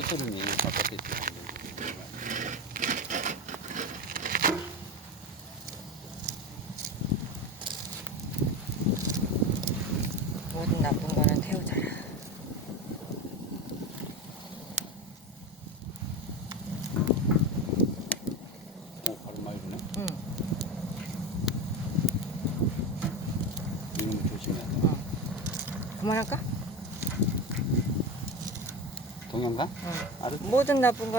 끝소름이 바깥에 있어. 모든 나쁜 거는 태우자라. 오, 바로 많이 오네. 응. 이런 거 조심해야 돼. 응. 그만할까? 동양가? 응. 알았어. 모든 나쁜 건